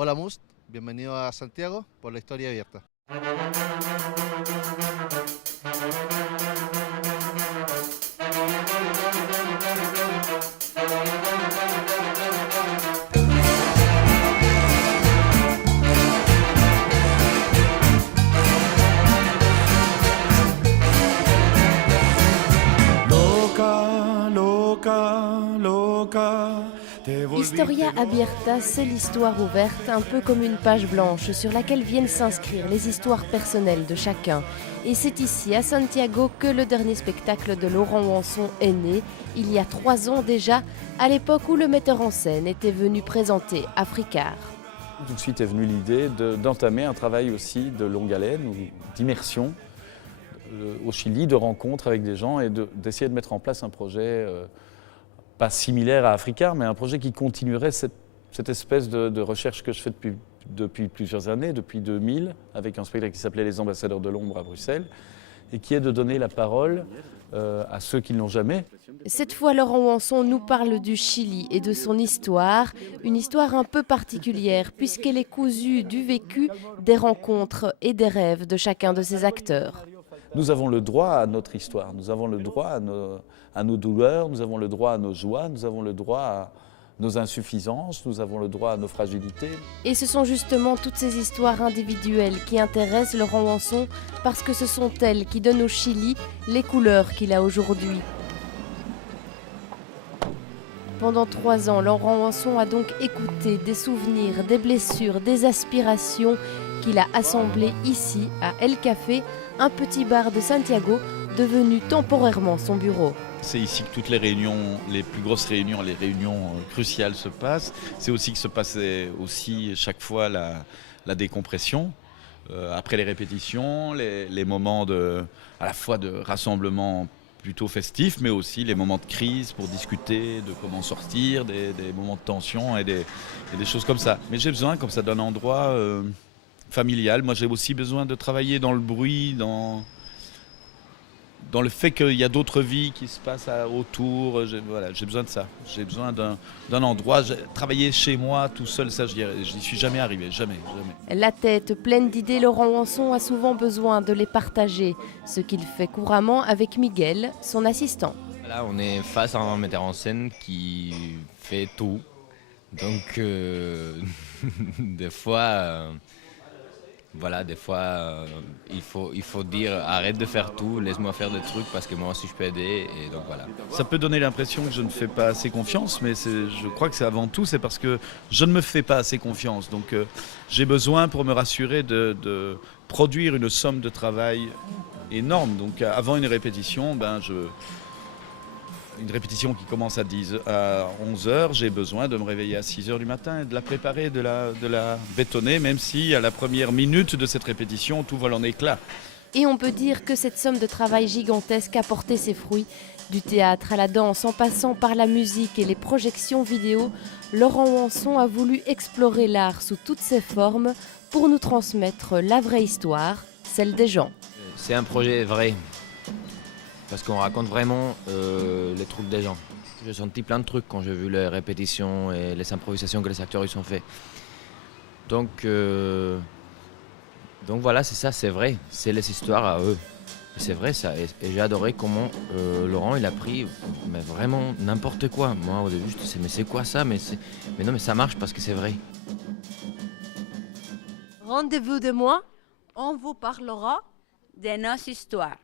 Hola Must, bienvenido a Santiago por la historia abierta. Loca, loca, loca. Historia Abierta, c'est l'histoire ouverte, un peu comme une page blanche sur laquelle viennent s'inscrire les histoires personnelles de chacun. Et c'est ici, à Santiago, que le dernier spectacle de Laurent Wanson est né, il y a 3 ans déjà, à l'époque où le metteur en scène était venu présenter Africart. Tout de suite est venue l'idée d'entamer un travail aussi de longue haleine ou d'immersion au Chili, de rencontres avec des gens et d'essayer de mettre en place un projet pas similaire à Africart, mais un projet qui continuerait cette espèce de recherche que je fais depuis plusieurs années, depuis 2000, avec un spectacle qui s'appelait Les Ambassadeurs de l'Ombre à Bruxelles, et qui est de donner la parole à ceux qui ne l'ont jamais. Cette fois, Laurent Wanson nous parle du Chili et de son histoire, une histoire un peu particulière puisqu'elle est cousue du vécu, des rencontres et des rêves de chacun de ses acteurs. Nous avons le droit à notre histoire, nous avons le droit à nos douleurs, nous avons le droit à nos joies, nous avons le droit à nos insuffisances, nous avons le droit à nos fragilités. Et ce sont justement toutes ces histoires individuelles qui intéressent Laurent Wanson parce que ce sont elles qui donnent au Chili les couleurs qu'il a aujourd'hui. Pendant 3 ans, Laurent Wanson a donc écouté des souvenirs, des blessures, des aspirations qu'il a assemblées ici, à El Café, un petit bar de Santiago, devenu temporairement son bureau. C'est ici que toutes les réunions, les plus grosses réunions, les réunions cruciales se passent. C'est aussi que se passait aussi chaque fois la décompression. Après les répétitions, les moments à la fois de rassemblement plutôt festifs, mais aussi les moments de crise pour discuter de comment sortir, des moments de tension et des choses comme ça. Mais j'ai besoin comme ça d'un endroit familial. Moi j'ai aussi besoin de travailler dans le bruit, dans le fait qu'il y a d'autres vies qui se passent autour. J'ai besoin de ça. J'ai besoin d'un endroit. Travailler chez moi tout seul, ça j'y suis jamais arrivé, jamais. La tête pleine d'idées, Laurent Wanson a souvent besoin de les partager, ce qu'il fait couramment avec Miguel, son assistant. Là, on est face à un metteur en scène qui fait tout. Donc, des fois... il faut dire arrête de faire tout, laisse-moi faire des trucs parce que moi aussi je peux aider et donc voilà. Ça peut donner l'impression que je ne fais pas assez confiance, mais je crois que c'est avant tout, c'est parce que je ne me fais pas assez confiance. Donc j'ai besoin pour me rassurer de produire une somme de travail énorme. Donc avant une répétition, une répétition qui commence à 11h, j'ai besoin de me réveiller à 6h du matin et de la préparer, de la bétonner, même si à la première minute de cette répétition, tout vole en éclats. Et on peut dire que cette somme de travail gigantesque a porté ses fruits. Du théâtre à la danse, en passant par la musique et les projections vidéo, Laurent Wanson a voulu explorer l'art sous toutes ses formes pour nous transmettre la vraie histoire, celle des gens. C'est un projet vrai. Parce qu'on raconte vraiment les trucs des gens. J'ai senti plein de trucs quand j'ai vu les répétitions et les improvisations que les acteurs ils ont fait. Donc voilà, c'est ça, c'est vrai. C'est les histoires à eux. C'est vrai ça. Et j'ai adoré comment Laurent il a pris mais vraiment n'importe quoi. Moi au début je disais mais c'est quoi ça, mais non mais ça marche parce que c'est vrai. Rendez-vous de moi, on vous parlera de nos histoires.